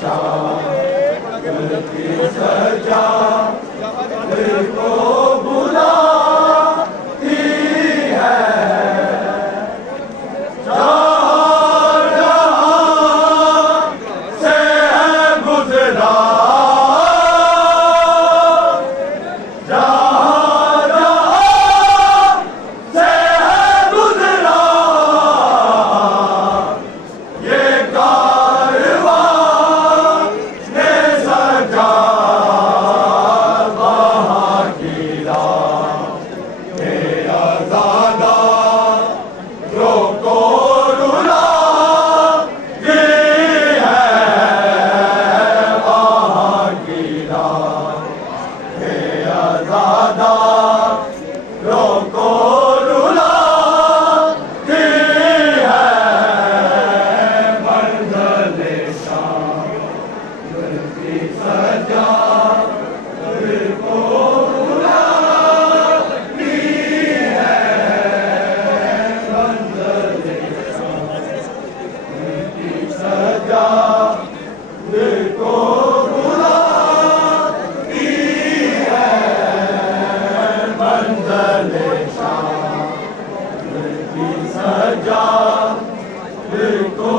शाह दिल की सजा दिल को बुलाती है। जहाँ जहाँ से है गुजरा जहाँ जहाँ से है गुजरा ये कारवां ने सजा वहाँ की राह। हे आज़ादा रोको रुलाती है वहाँ की राह। हे आज़ादा रोको रुलाती है मंज़िल शाह दिल की सजा दिल को बुलाती है मंज़िल शाह दिल की सजा दिल को बुलाती है मंज़िल शाह दिल की सजा दिल को